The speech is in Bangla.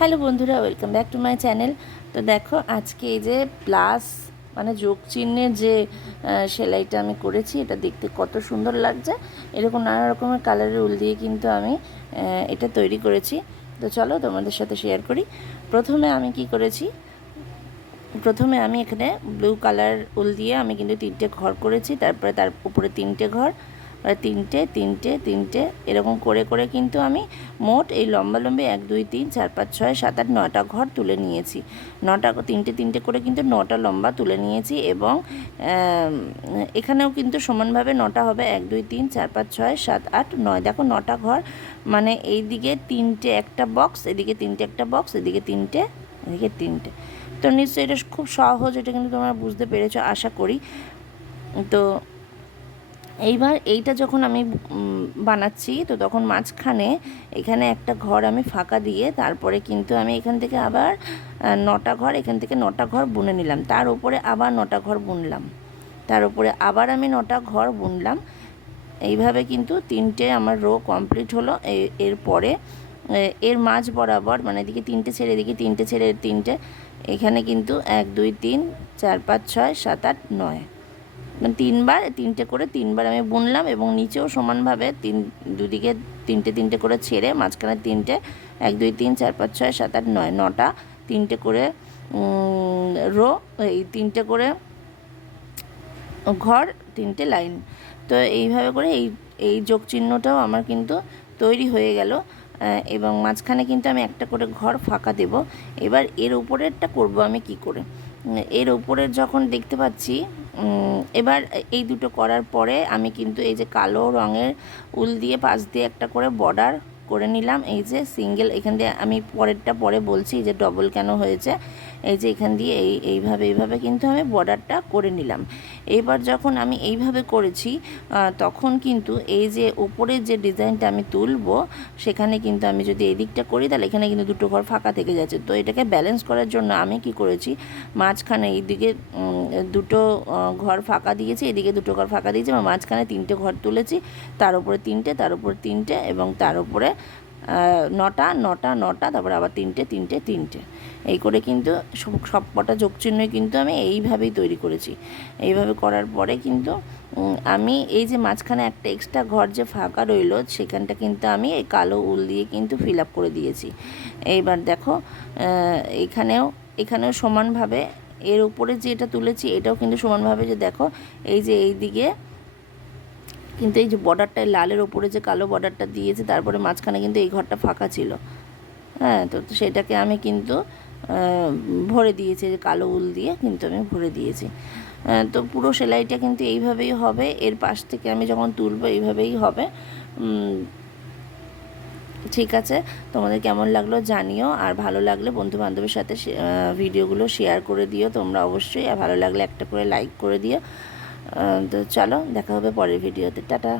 হ্যালো বন্ধুরা, welcome back to my channel. তো দেখো, আজকে এই যে প্লাস মানে যোগ চিহ্নের যে সেলাইটা আমি করেছি, এটা দেখতে কত সুন্দর লাগছে। এরকম নানা রকমের কালারের উল দিয়ে কিন্তু আমি এটা তৈরি করেছি। তো চলো তোমাদের সাথে শেয়ার করি। প্রথমে আমি কি করেছি? প্রথমে আমি এখানে ব্লু কালার উল দিয়ে আমি কিন্তু তিনটে ঘর করেছি। তারপরে তার উপরে তিনটে ঘর। তিনটে তিনটে তিনটে, এরকম করে করে কিন্তু আমি মোট এই লম্বা লম্বে এক, দুই, তিন, চার, পাঁচ, ছয়, সাত, আট, নটা ঘর তুলে নিয়েছি। নটা তিনটে তিনটে করে কিন্তু নটা লম্বা তুলে নিয়েছি এবং এখানেও কিন্তু সমানভাবে নটা হবে এক, দুই, তিন, চার, পাঁচ, ছয়, সাত, আট, নয়। দেখো নটা ঘর মানে এই দিকে তিনটে একটা বক্স, এদিকে তিনটে একটা বক্স, এদিকে তিনটে এদিকে তিনটে। তো নিশ্চয়ই এটা খুব সহজ, এটা কিন্তু তোমরা বুঝতে পেরেছ, আশা করি। তো এইবার এইটা যখন আমি বানাচ্ছি, তো তখন মাঝখানে এখানে একটা ঘর আমি ফাঁকা দিয়ে তারপরে কিন্তু আমি এখান থেকে আবার নটা ঘর, এখান থেকে নটা ঘর বুনে নিলাম। তার উপরে আবার নটা ঘর বুনলাম। তার উপরে আবার আমি নটা ঘর বুনলাম। এইভাবে কিন্তু তিনটে আমার রো কমপ্লিট হলো। এরপরে এর মাঝ বরাবর মানে এদিকে তিনটে ছেড়ে, এদিকে তিনটে ছেড়ে, তিনটে, এখানে কিন্তু এক, দুই, তিন, চার, পাঁচ, ছয়, সাত, আট, নয়। তিনবার, তিনটে করে তিনবার আমি বুনলাম এবং নিচেও সমানভাবে তিন, দুদিকে তিনটে তিনটে করে ছেড়ে মাঝখানে তিনটে, এক, দুই, তিন, চার, পাঁচ, ছয়, সাত, আট, নয়, নটা তিনটে করে রো, এই তিনটে করে ঘর, তিনটে লাইন। তো এইভাবে করে এই এই যোগ চিহ্নটাও আমার কিন্তু তৈরি হয়ে গেল এবং মাঝখানে কিন্তু আমি একটা করে ঘর ফাঁকা দেব। এবার এর উপরেরটা করব আমি কি করে? এর উপরের যখন দেখতে পাচ্ছি এবার এই দুটো করার পরে আমি কিন্তু এই যে কালো রঙের উল দিয়ে পাশ দিয়ে একটা করে বর্ডার করে নিলাম। এই যে সিঙ্গেল এখান দিয়ে আমি পরেরটা পরে বলছি যে ডবল কেন হয়েছে। এই যে এখান দিয়ে এই এইভাবে এইভাবে কিন্তু আমি বর্ডারটা করে নিলাম। এবার যখন আমি এইভাবে করেছি তখন কিন্তু এই যে উপরের যে ডিজাইনটা আমি তুলব সেখানে কিন্তু আমি যদি এই দিকটা করি তাহলে এখানে কিন্তু দুটো ঘর ফাঁকা থেকে যাচ্ছে। তো এটাকে ব্যালেন্স করার জন্য আমি কি করেছি মাঝখানে এইদিকে উম, দুটো ঘর ফাঁকা দিয়েছি এদিকে দুটো ঘর ফাঁকা দিয়েছি এবং মাঝখানে তিনটে ঘর তুলেছি তার উপরে তিনটে তার উপরে তিনটে এবং তার উপরে নটা নটা নটা, তারপরে আবার তিনটে তিনটে তিনটে। এই করে কিন্তু সব কটা যোগ চিহ্নই কিন্তু আমি এইভাবেই তৈরি করেছি। এইভাবে করার পরে কিন্তু আমি এই যে মাঝখানে একটা এক্সট্রা ঘর যে ফাঁকা রইল, সেখানটা কিন্তু আমি এই কালো উল দিয়ে কিন্তু ফিল আপ করে দিয়েছি। এইবার দেখো এখানেও এখানেও সমানভাবে, এর উপরে যেটা তুলেছি, এটাও কিন্তু সমানভাবে যে দেখো, এই যে এই দিকে কিন্তু এই যে বর্ডারটা লালের ওপরে যে কালো বর্ডারটা দিয়েছে, তারপরে মাঝখানে কিন্তু এই ঘরটা ফাঁকা ছিল। হ্যাঁ তো সেটাকে আমি কিন্তু ভরে দিয়েছি কালো উল দিয়ে কিন্তু আমি ভরে দিয়েছি। তো পুরো সেলাইটা কিন্তু এইভাবেই হবে। এর পাশ থেকে আমি যখন তুলবো, এইভাবেই হবে। ঠিক আছে, তোমাদের কেমন লাগল জানিও। আর ভালো লাগলে বন্ধু বান্ধবের সাথে ভিডিওগুলো শেয়ার করে দিও তোমরা অবশ্যই। আর ভালো লাগলে একটা করে লাইক করে দিও। তো চলো দেখা হবে পরের ভিডিওতে টাটা।